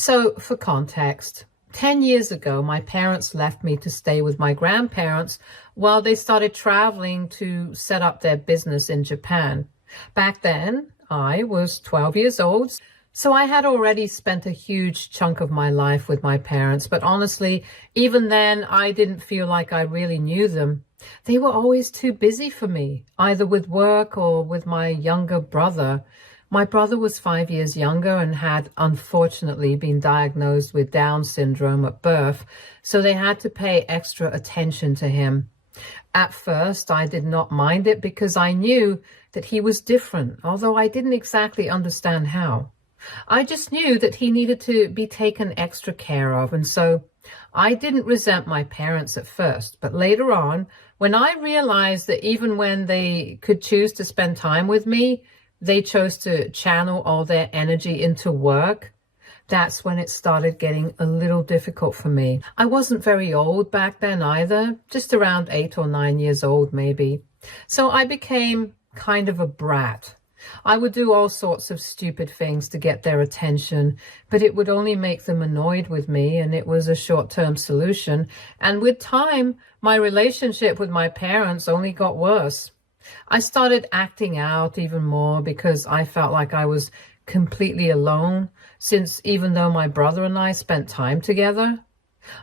So, for context, 10 years ago, my parents left me to stay with my grandparents while they started traveling to set up their business in Japan. Back then, I was 12 years old, so I had already spent a huge chunk of my life with my parents, but honestly, even then, I didn't feel like I really knew them. They were always too busy for me, either with work or with my younger brother. My brother was 5 years younger and had unfortunately been diagnosed with Down syndrome at birth, so they had to pay extra attention to him. At first, I did not mind it because I knew that he was different, although I didn't exactly understand how. I just knew that he needed to be taken extra care of, and so I didn't resent my parents at first. But later on, when I realized that even when they could choose to spend time with me, they chose to channel all their energy into work, that's when it started getting a little difficult for me. I wasn't very old back then either, just around 8 or 9 years old maybe. So I became kind of a brat. I would do all sorts of stupid things to get their attention, but it would only make them annoyed with me, and it was a short-term solution. And with time, my relationship with my parents only got worse. I started acting out even more because I felt like I was completely alone, since even though my brother and I spent time together,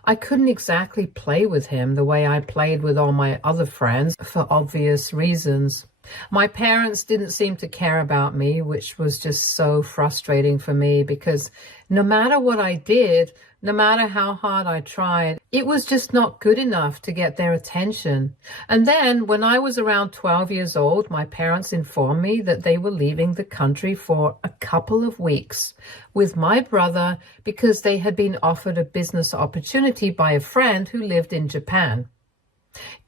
I couldn't exactly play with him the way I played with all my other friends for obvious reasons. My parents didn't seem to care about me, which was just so frustrating for me because no matter what I did, no matter how hard I tried, it was just not good enough to get their attention. And then when I was around 12 years old, my parents informed me that they were leaving the country for a couple of weeks with my brother because they had been offered a business opportunity by a friend who lived in Japan.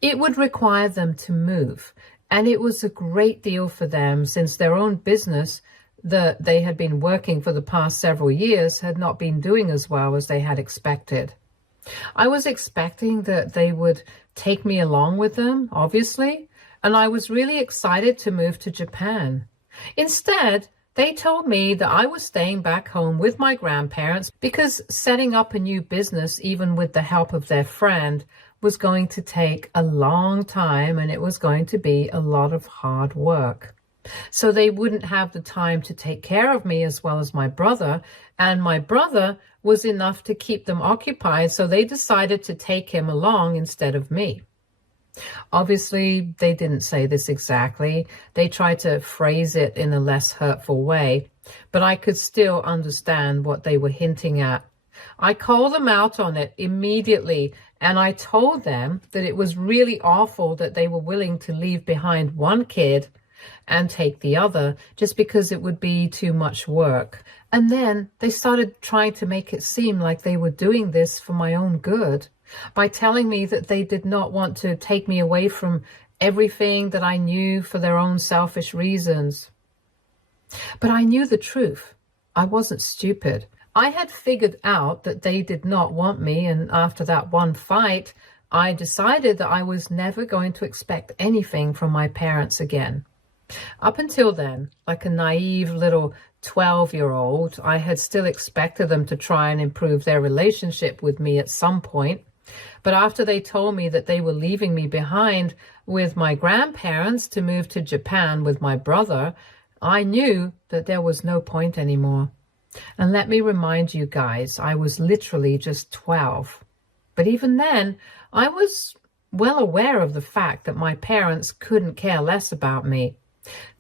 It would require them to move, and it was a great deal for them since their own business that they had been working for the past several years had not been doing as well as they had expected. I was expecting that they would take me along with them, obviously, and I was really excited to move to Japan. Instead, they told me that I was staying back home with my grandparents because setting up a new business, even with the help of their friend, was going to take a long time and it was going to be a lot of hard work. So they wouldn't have the time to take care of me as well as my brother, and my brother was enough to keep them occupied, so they decided to take him along instead of me. Obviously, they didn't say this exactly. They tried to phrase it in a less hurtful way, but I could still understand what they were hinting at. I called them out on it immediately, and I told them that it was really awful that they were willing to leave behind one kid and take the other just because it would be too much work. And then they started trying to make it seem like they were doing this for my own good by telling me that they did not want to take me away from everything that I knew for their own selfish reasons. But I knew the truth. I wasn't stupid. I had figured out that they did not want me, and after that one fight, I decided that I was never going to expect anything from my parents again. Up until then, like a naive little 12-year-old, I had still expected them to try and improve their relationship with me at some point. But after they told me that they were leaving me behind with my grandparents to move to Japan with my brother, I knew that there was no point anymore. And let me remind you guys, I was literally just 12. But even then, I was well aware of the fact that my parents couldn't care less about me.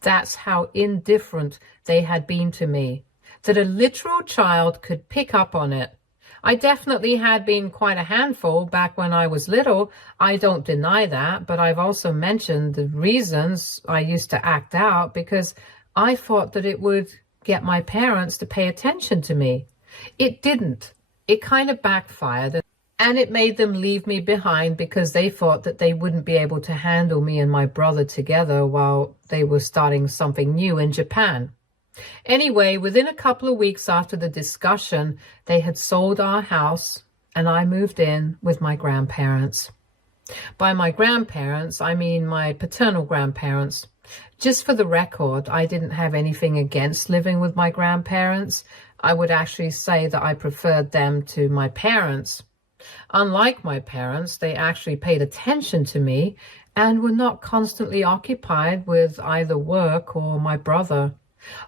That's how indifferent they had been to me, that a literal child could pick up on it. I definitely had been quite a handful back when I was little. I don't deny that, but I've also mentioned the reasons I used to act out because I thought that it would get my parents to pay attention to me. It didn't. It kind of backfired, and it made them leave me behind because they thought that they wouldn't be able to handle me and my brother together while they were starting something new in Japan. Anyway, within a couple of weeks after the discussion, they had sold our house and I moved in with my grandparents. By my grandparents, I mean my paternal grandparents. Just for the record, I didn't have anything against living with my grandparents. I would actually say that I preferred them to my parents. Unlike my parents, they actually paid attention to me and were not constantly occupied with either work or my brother.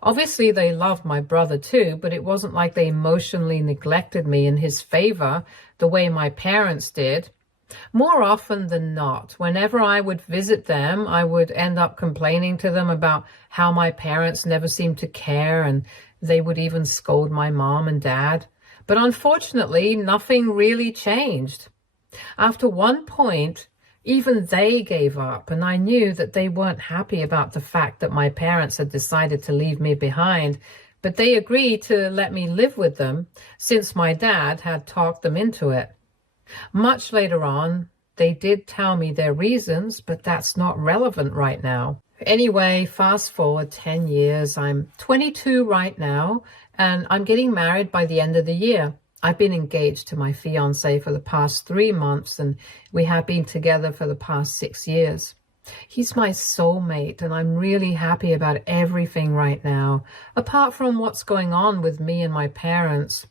Obviously, they loved my brother too, but it wasn't like they emotionally neglected me in his favor the way my parents did. More often than not, whenever I would visit them, I would end up complaining to them about how my parents never seemed to care, and they would even scold my mom and dad. But unfortunately, nothing really changed. After one point, even they gave up, and I knew that they weren't happy about the fact that my parents had decided to leave me behind, but they agreed to let me live with them since my dad had talked them into it. Much later on, they did tell me their reasons, but that's not relevant right now. Anyway, fast forward 10 years. I'm 22 right now, and I'm getting married by the end of the year. I've been engaged to my fiance for the past 3 months, and we have been together for the past 6 years. He's my soulmate, and I'm really happy about everything right now, apart from what's going on with me and my parents.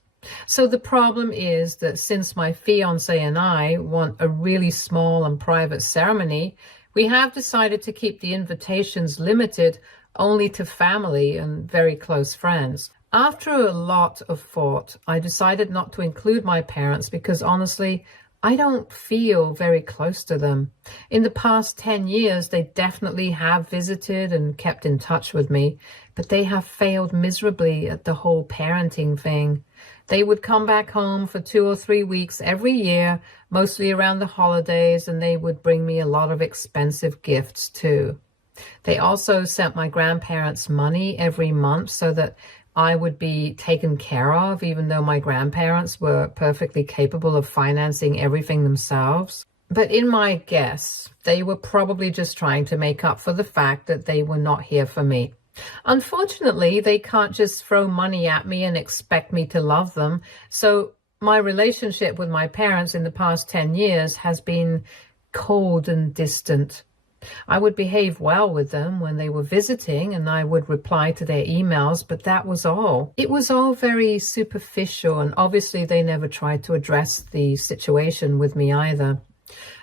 So the problem is that since my fiance and I want a really small and private ceremony, we have decided to keep the invitations limited only to family and very close friends. After a lot of thought, I decided not to include my parents because honestly, I don't feel very close to them. In the past 10 years, they definitely have visited and kept in touch with me, but they have failed miserably at the whole parenting thing. They would come back home for 2 or 3 weeks every year, mostly around the holidays, and they would bring me a lot of expensive gifts too. They also sent my grandparents money every month so that I would be taken care of, even though my grandparents were perfectly capable of financing everything themselves. But in my guess, they were probably just trying to make up for the fact that they were not here for me. Unfortunately, they can't just throw money at me and expect me to love them. So my relationship with my parents in the past 10 years has been cold and distant. I would behave well with them when they were visiting, and I would reply to their emails, but that was all. It was all very superficial, and obviously they never tried to address the situation with me either.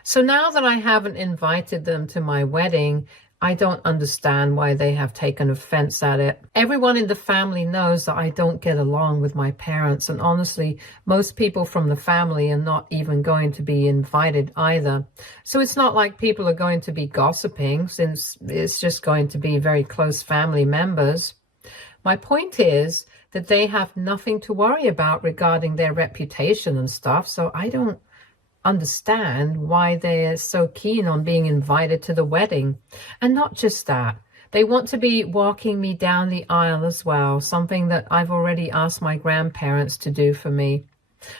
So now that I haven't invited them to my wedding, I don't understand why they have taken offense at it. Everyone in the family knows that I don't get along with my parents, and honestly, most people from the family are not even going to be invited either. So it's not like people are going to be gossiping, since it's just going to be very close family members. My point is that they have nothing to worry about regarding their reputation and stuff, so I don't understand why they're so keen on being invited to the wedding. And not just that, they want to be walking me down the aisle as well, something that I've already asked my grandparents to do for me.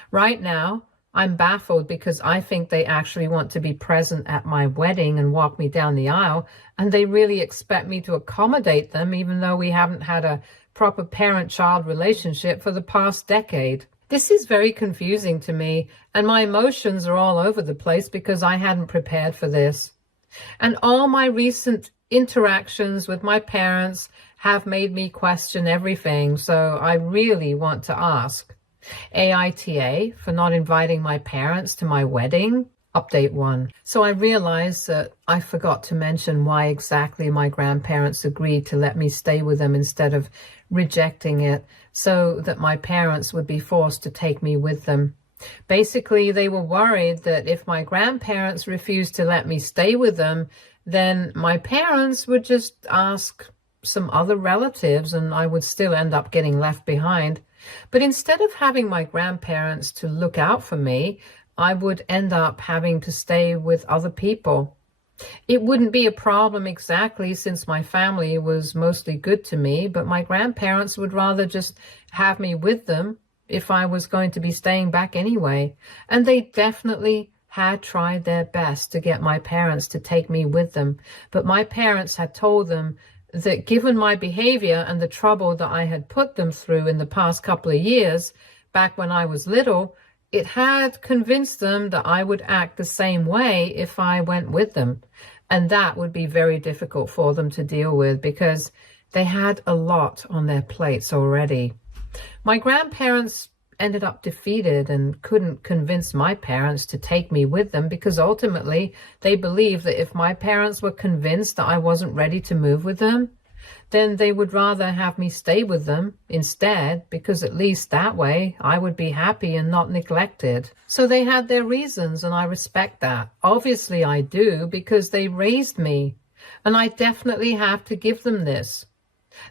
Right now, I'm baffled because I think they actually want to be present at my wedding and walk me down the aisle, and they really expect me to accommodate them even though we haven't had a proper parent-child relationship for the past decade. This is very confusing to me, and my emotions are all over the place because I hadn't prepared for this. And all my recent interactions with my parents have made me question everything, so I really want to ask. AITA for not inviting my parents to my wedding? Update 1. So I realized that I forgot to mention why exactly my grandparents agreed to let me stay with them instead of rejecting it, so that my parents would be forced to take me with them. Basically, they were worried that if my grandparents refused to let me stay with them, then my parents would just ask some other relatives and I would still end up getting left behind. But instead of having my grandparents to look out for me, I would end up having to stay with other people. It wouldn't be a problem exactly since my family was mostly good to me, but my grandparents would rather just have me with them if I was going to be staying back anyway. And they definitely had tried their best to get my parents to take me with them. But my parents had told them that given my behavior and the trouble that I had put them through in the past couple of years, back when I was little, it had convinced them that I would act the same way if I went with them. And that would be very difficult for them to deal with because they had a lot on their plates already. My grandparents ended up defeated and couldn't convince my parents to take me with them because ultimately they believed that if my parents were convinced that I wasn't ready to move with them, then they would rather have me stay with them instead, because at least that way I would be happy and not neglected. So they had their reasons, and I respect that. Obviously I do, because they raised me, and I definitely have to give them this.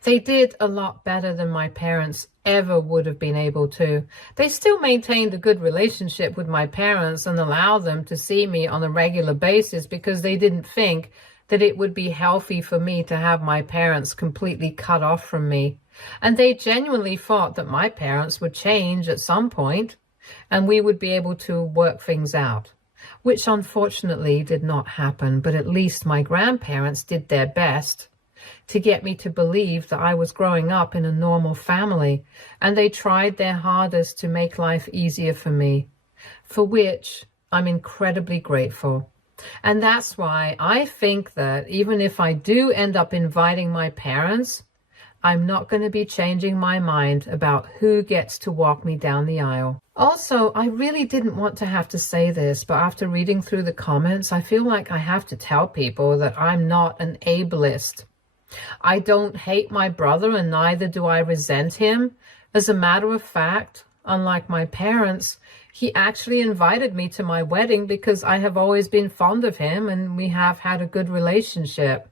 They did a lot better than my parents ever would have been able to. They still maintained a good relationship with my parents and allowed them to see me on a regular basis because they didn't think that it would be healthy for me to have my parents completely cut off from me. And they genuinely thought that my parents would change at some point and we would be able to work things out, which unfortunately did not happen, but at least my grandparents did their best to get me to believe that I was growing up in a normal family, and they tried their hardest to make life easier for me, for which I'm incredibly grateful. And that's why I think that even if I do end up inviting my parents, I'm not going to be changing my mind about who gets to walk me down the aisle. Also, I really didn't want to have to say this, but after reading through the comments, I feel like I have to tell people that I'm not an ableist. I don't hate my brother, and neither do I resent him. As a matter of fact, unlike my parents, he actually invited me to my wedding because I have always been fond of him and we have had a good relationship.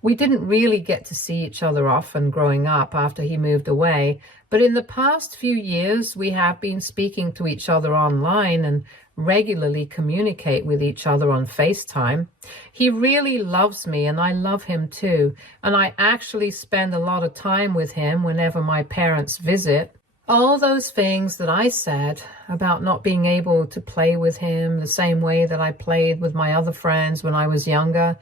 We didn't really get to see each other often growing up after he moved away, but in the past few years we have been speaking to each other online and regularly communicate with each other on FaceTime. He really loves me and I love him too, and I actually spend a lot of time with him whenever my parents visit. All those things that I said about not being able to play with him the same way that I played with my other friends when I was younger,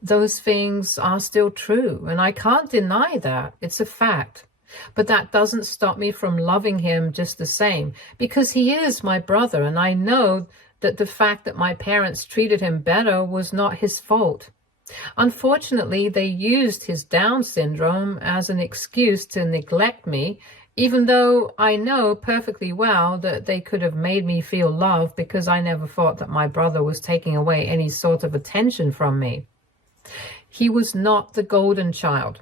those things are still true, and I can't deny that. It's a fact. But that doesn't stop me from loving him just the same, because he is my brother, and I know that the fact that my parents treated him better was not his fault. Unfortunately, they used his Down syndrome as an excuse to neglect me, even though I know perfectly well that they could have made me feel loved because I never thought that my brother was taking away any sort of attention from me. He was not the golden child.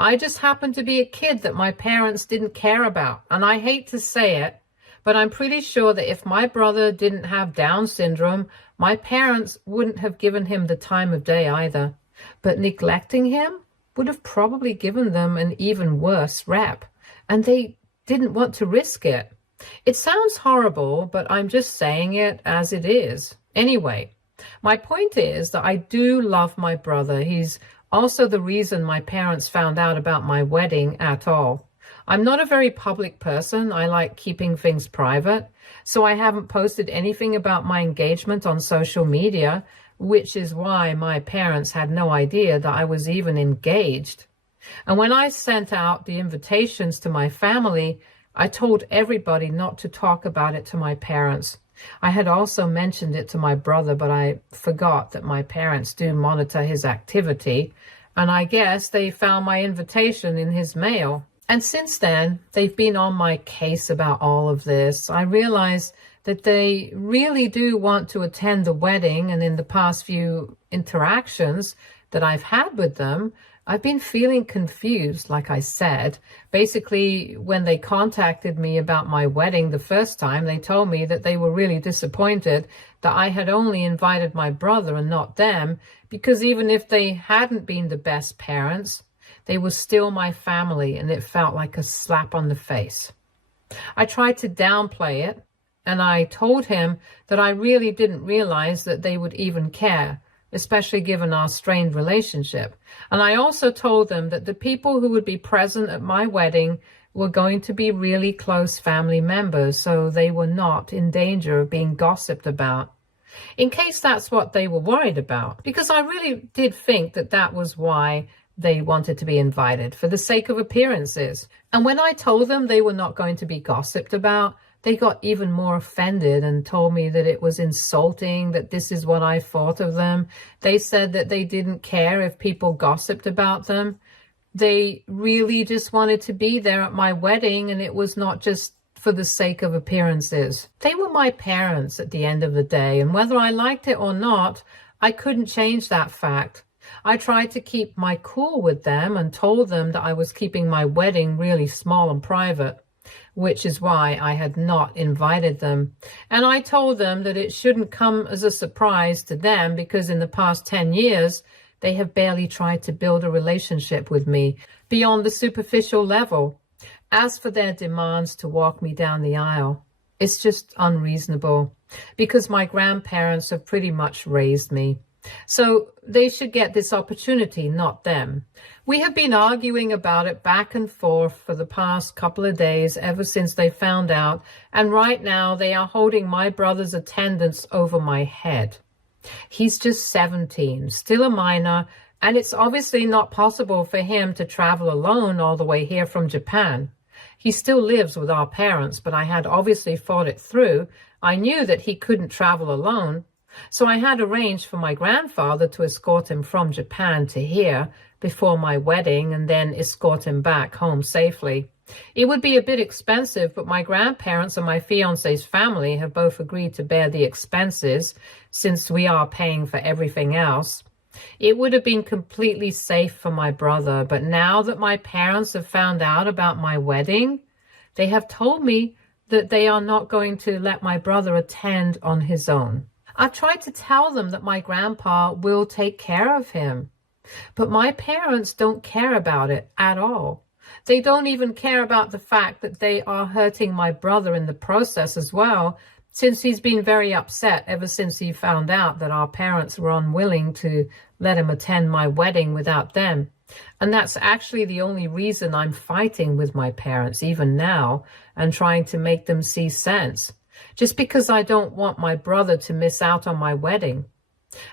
I just happened to be a kid that my parents didn't care about, and I hate to say it, but I'm pretty sure that if my brother didn't have Down syndrome, my parents wouldn't have given him the time of day either. But neglecting him would have probably given them an even worse rep, and they didn't want to risk it. It sounds horrible, but I'm just saying it as it is. Anyway, my point is that I do love my brother. He's also the reason my parents found out about my wedding at all. I'm not a very public person. I like keeping things private, so I haven't posted anything about my engagement on social media, which is why my parents had no idea that I was even engaged. And when I sent out the invitations to my family, I told everybody not to talk about it to my parents. I had also mentioned it to my brother, but I forgot that my parents do monitor his activity, and I guess they found my invitation in his mail. And since then, they've been on my case about all of this. I realize that they really do want to attend the wedding, and in the past few interactions that I've had with them, I've been feeling confused, like I said. Basically, when they contacted me about my wedding the first time, they told me that they were really disappointed that I had only invited my brother and not them, because even if they hadn't been the best parents, they were still my family, and it felt like a slap on the face. I tried to downplay it, and I told him that I really didn't realize that they would even care, especially given our strained relationship. And I also told them that the people who would be present at my wedding were going to be really close family members, so they were not in danger of being gossiped about, in case that's what they were worried about, because I really did think that that was why they wanted to be invited, for the sake of appearances. And when I told them they were not going to be gossiped about, they got even more offended and told me that it was insulting, that this is what I thought of them. They said that they didn't care if people gossiped about them. They really just wanted to be there at my wedding, and it was not just for the sake of appearances. They were my parents at the end of the day, and whether I liked it or not, I couldn't change that fact. I tried to keep my cool with them and told them that I was keeping my wedding really small and private, which is why I had not invited them. And I told them that it shouldn't come as a surprise to them because in the past 10 years, they have barely tried to build a relationship with me beyond the superficial level. As for their demands to walk me down the aisle, it's just unreasonable because my grandparents have pretty much raised me. So they should get this opportunity, not them. We have been arguing about it back and forth for the past couple of days ever since they found out, and right now they are holding my brother's attendance over my head. He's just 17, still a minor, and it's obviously not possible for him to travel alone all the way here from Japan. He still lives with our parents, but I had obviously thought it through. I knew that he couldn't travel alone. So I had arranged for my grandfather to escort him from Japan to here before my wedding and then escort him back home safely. It would be a bit expensive, but my grandparents and my fiance's family have both agreed to bear the expenses since we are paying for everything else. It would have been completely safe for my brother, but now that my parents have found out about my wedding, they have told me that they are not going to let my brother attend on his own. I've tried to tell them that my grandpa will take care of him, but my parents don't care about it at all. They don't even care about the fact that they are hurting my brother in the process as well, since he's been very upset ever since he found out that our parents were unwilling to let him attend my wedding without them. And that's actually the only reason I'm fighting with my parents even now and trying to make them see sense. Just because I don't want my brother to miss out on my wedding.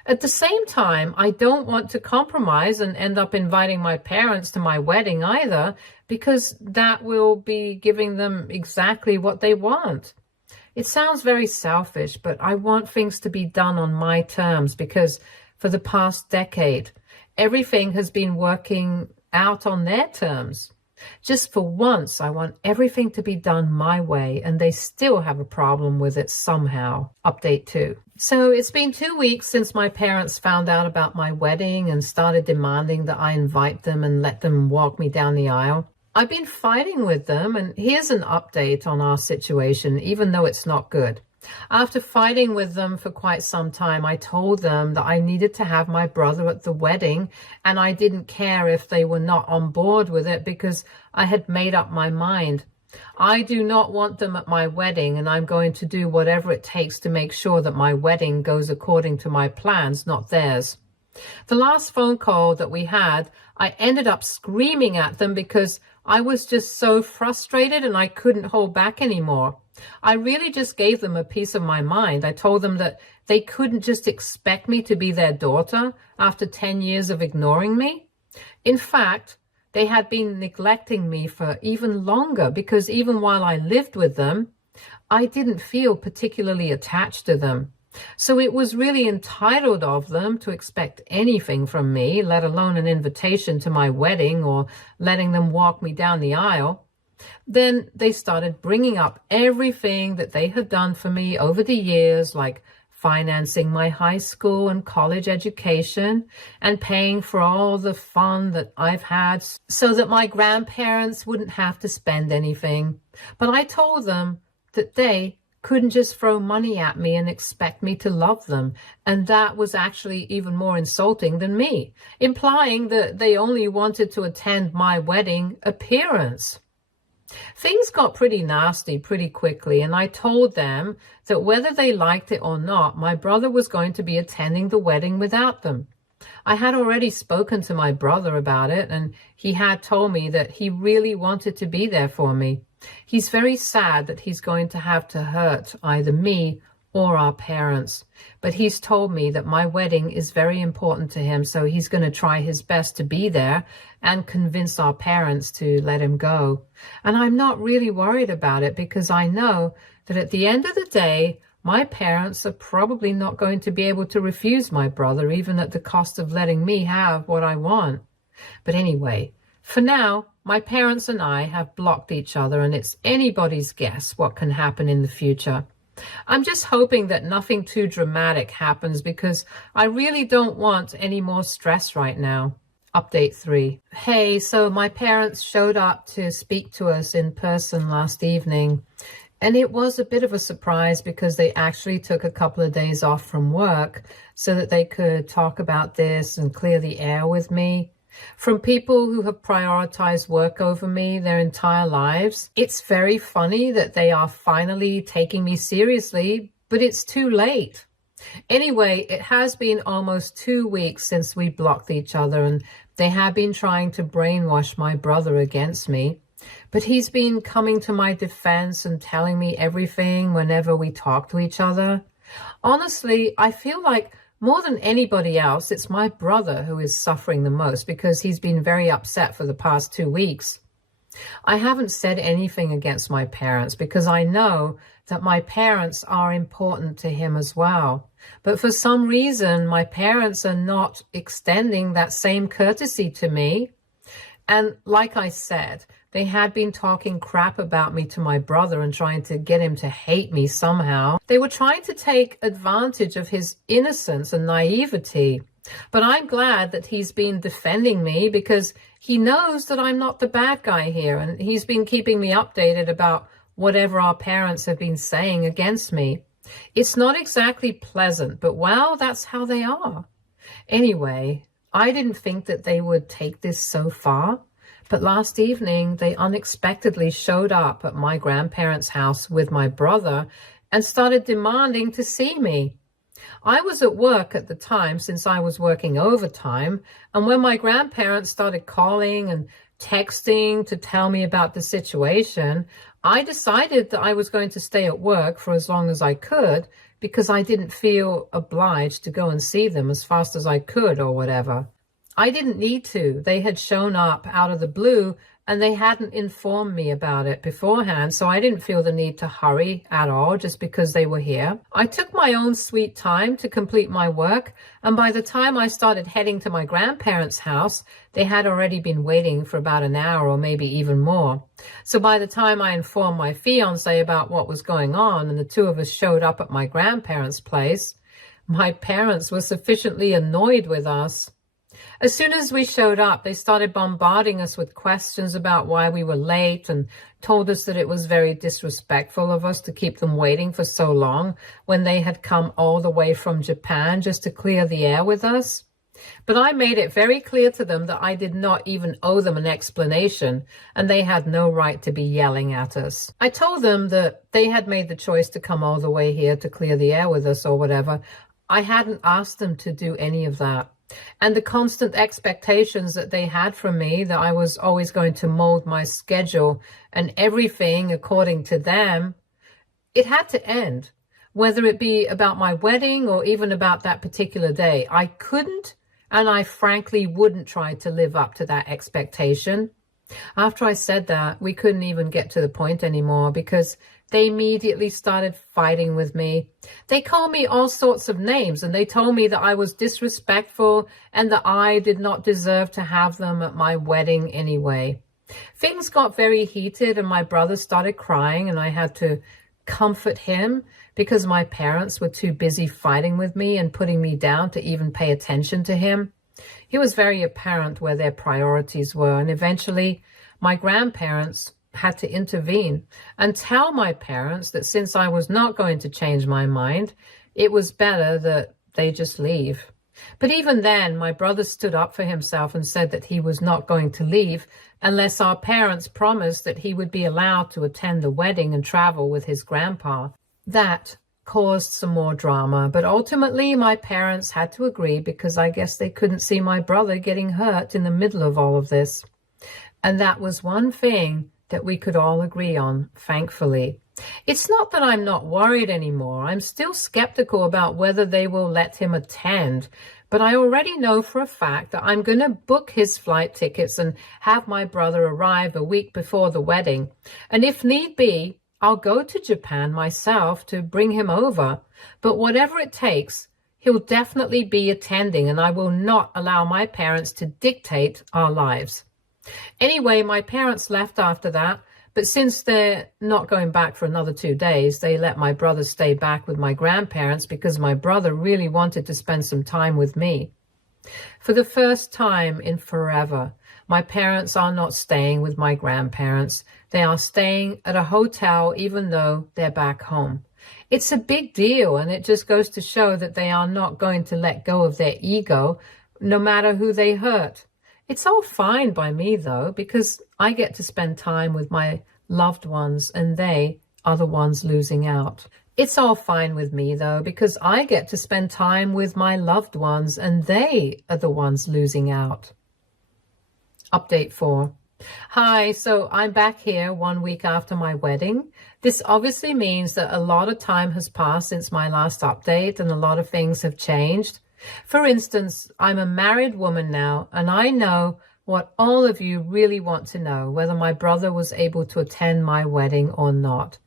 At the same time, I don't want to compromise and end up inviting my parents to my wedding either, because that will be giving them exactly what they want. It sounds very selfish, but I want things to be done on my terms because for the past decade, everything has been working out on their terms. Just for once, I want everything to be done my way, and they still have a problem with it somehow. Update 2. So it's been 2 weeks since my parents found out about my wedding and started demanding that I invite them and let them walk me down the aisle. I've been fighting with them, and here's an update on our situation, even though it's not good. After fighting with them for quite some time, I told them that I needed to have my brother at the wedding, and I didn't care if they were not on board with it because I had made up my mind. I do not want them at my wedding, and I'm going to do whatever it takes to make sure that my wedding goes according to my plans, not theirs. The last phone call that we had, I ended up screaming at them because I was just so frustrated and I couldn't hold back anymore. I really just gave them a piece of my mind. I told them that they couldn't just expect me to be their daughter after 10 years of ignoring me. In fact, they had been neglecting me for even longer because even while I lived with them, I didn't feel particularly attached to them. So it was really entitled of them to expect anything from me, let alone an invitation to my wedding or letting them walk me down the aisle. Then they started bringing up everything that they had done for me over the years, like financing my high school and college education and paying for all the fun that I've had so that my grandparents wouldn't have to spend anything. But I told them that they couldn't just throw money at me and expect me to love them. And that was actually even more insulting than me, implying that they only wanted to attend my wedding appearance. Things got pretty nasty pretty quickly, and I told them that whether they liked it or not, my brother was going to be attending the wedding without them. I had already spoken to my brother about it, and he had told me that he really wanted to be there for me. He's very sad that he's going to have to hurt either me or our parents, but he's told me that my wedding is very important to him, so he's going to try his best to be there and convince our parents to let him go. And I'm not really worried about it because I know that at the end of the day, my parents are probably not going to be able to refuse my brother, even at the cost of letting me have what I want. But anyway, For now, my parents and I have blocked each other, and it's anybody's guess what can happen in the future. I'm just hoping that nothing too dramatic happens because I really don't want any more stress right now. Update 3. Hey, so my parents showed up to speak to us in person last evening, and it was a bit of a surprise because they actually took a couple of days off from work so that they could talk about this and clear the air with me. From people who have prioritized work over me their entire lives, it's very funny that they are finally taking me seriously, but it's too late. Anyway, it has been almost 2 weeks since we blocked each other, and they have been trying to brainwash my brother against me. But he's been coming to my defense and telling me everything whenever we talk to each other. Honestly, I feel like more than anybody else, it's my brother who is suffering the most because he's been very upset for the past 2 weeks. I haven't said anything against my parents because I know that my parents are important to him as well. But for some reason, my parents are not extending that same courtesy to me. And like I said, they had been talking crap about me to my brother and trying to get him to hate me somehow. They were trying to take advantage of his innocence and naivety. But I'm glad that he's been defending me because he knows that I'm not the bad guy here, and he's been keeping me updated about whatever our parents have been saying against me. It's not exactly pleasant, but well, that's how they are. Anyway, I didn't think that they would take this so far. But last evening, they unexpectedly showed up at my grandparents' house with my brother and started demanding to see me. I was at work at the time since I was working overtime, and when my grandparents started calling and texting to tell me about the situation, I decided that I was going to stay at work for as long as I could because I didn't feel obliged to go and see them as fast as I could or whatever. I didn't need to. They had shown up out of the blue and they hadn't informed me about it beforehand, so I didn't feel the need to hurry at all just because they were here. I took my own sweet time to complete my work, and by the time I started heading to my grandparents' house, they had already been waiting for about an hour or maybe even more. So by the time I informed my fiancé about what was going on and the two of us showed up at my grandparents' place, my parents were sufficiently annoyed with us. As soon as we showed up, they started bombarding us with questions about why we were late and told us that it was very disrespectful of us to keep them waiting for so long when they had come all the way from Japan just to clear the air with us. But I made it very clear to them that I did not even owe them an explanation, and they had no right to be yelling at us. I told them that they had made the choice to come all the way here to clear the air with us or whatever. I hadn't asked them to do any of that. And the constant expectations that they had from me, that I was always going to mold my schedule and everything according to them, it had to end. Whether it be about my wedding or even about that particular day, I couldn't, and I frankly wouldn't try to live up to that expectation. After I said that, we couldn't even get to the point anymore because they immediately started fighting with me. They called me all sorts of names, and they told me that I was disrespectful and that I did not deserve to have them at my wedding anyway. Things got very heated, and my brother started crying, and I had to comfort him because my parents were too busy fighting with me and putting me down to even pay attention to him. It was very apparent where their priorities were, and eventually my grandparents had to intervene and tell my parents that since I was not going to change my mind, it was better that they just leave. But even then, my brother stood up for himself and said that he was not going to leave unless our parents promised that he would be allowed to attend the wedding and travel with his grandpa. That caused some more drama, but ultimately my parents had to agree because I guess they couldn't see my brother getting hurt in the middle of all of this. And that was one thing that we could all agree on, thankfully. It's not that I'm not worried anymore. I'm still skeptical about whether they will let him attend, but I already know for a fact that I'm going to book his flight tickets and have my brother arrive a week before the wedding. And if need be, I'll go to Japan myself to bring him over. But whatever it takes, he'll definitely be attending, and I will not allow my parents to dictate our lives. Anyway, my parents left after that, but since they're not going back for another 2 days, they let my brother stay back with my grandparents because my brother really wanted to spend some time with me. For the first time in forever, my parents are not staying with my grandparents. They are staying at a hotel even though they're back home. It's a big deal, and it just goes to show that they are not going to let go of their ego, no matter who they hurt. It's all fine by me, though, because I get to spend time with my loved ones, and they are the ones losing out. It's all fine with me, though, because I get to spend time with my loved ones, and they are the ones losing out. Update 4. Hi, so I'm back here 1 week after my wedding. This obviously means that a lot of time has passed since my last update, and a lot of things have changed. For instance, I'm a married woman now, and I know what all of you really want to know, whether my brother was able to attend my wedding or not.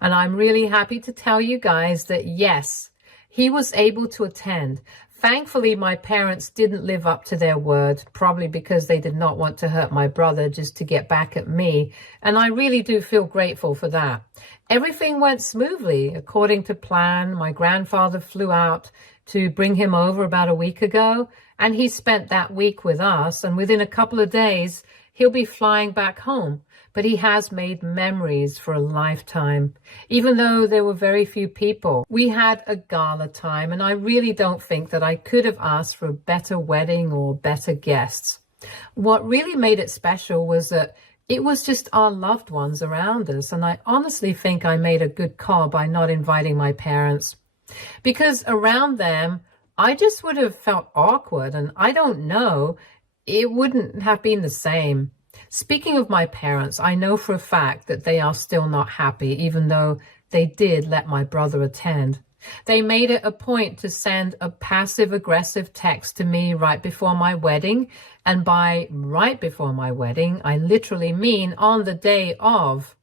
And I'm really happy to tell you guys that yes, he was able to attend. Thankfully, my parents didn't live up to their word, probably because they did not want to hurt my brother just to get back at me. And I really do feel grateful for that. Everything went smoothly, according to plan. My grandfather flew out to bring him over about a week ago, and he spent that week with us. And within a couple of days, he'll be flying back home. But he has made memories for a lifetime. Even though there were very few people, we had a gala time, and I really don't think that I could have asked for a better wedding or better guests. What really made it special was that it was just our loved ones around us, and I honestly think I made a good call by not inviting my parents. Because around them, I just would have felt awkward, and I don't know, it wouldn't have been the same. Speaking of my parents, I know for a fact that they are still not happy, even though they did let my brother attend. They made it a point to send a passive-aggressive text to me right before my wedding, and by right before my wedding, I literally mean on the day of.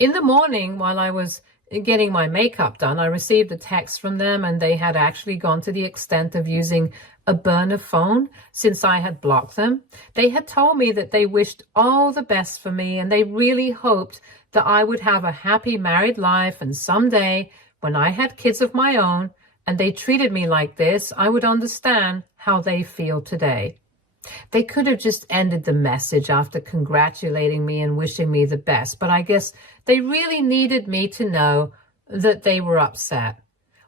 In the morning, while I was getting my makeup done, I received a text from them, and they had actually gone to the extent of using a burner phone since I had blocked them. They had told me that they wished all the best for me, and they really hoped that I would have a happy married life, and someday when I had kids of my own and they treated me like this, I would understand how they feel today. They could have just ended the message after congratulating me and wishing me the best, but I guess they really needed me to know that they were upset.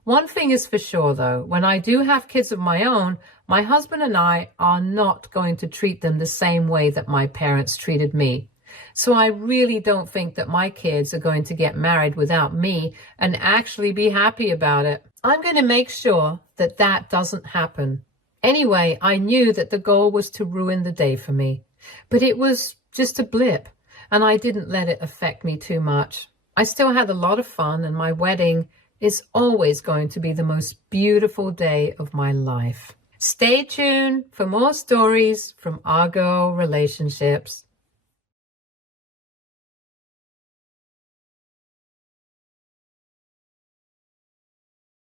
One thing is for sure, though, when I do have kids of my own, my husband and I are not going to treat them the same way that my parents treated me. So I really don't think that my kids are going to get married without me and actually be happy about it. I'm going to make sure that that doesn't happen. Anyway, I knew that the goal was to ruin the day for me, but it was just a blip, and I didn't let it affect me too much. I still had a lot of fun, and my wedding is always going to be the most beautiful day of my life. Stay tuned for more stories from Our Girl Relationships.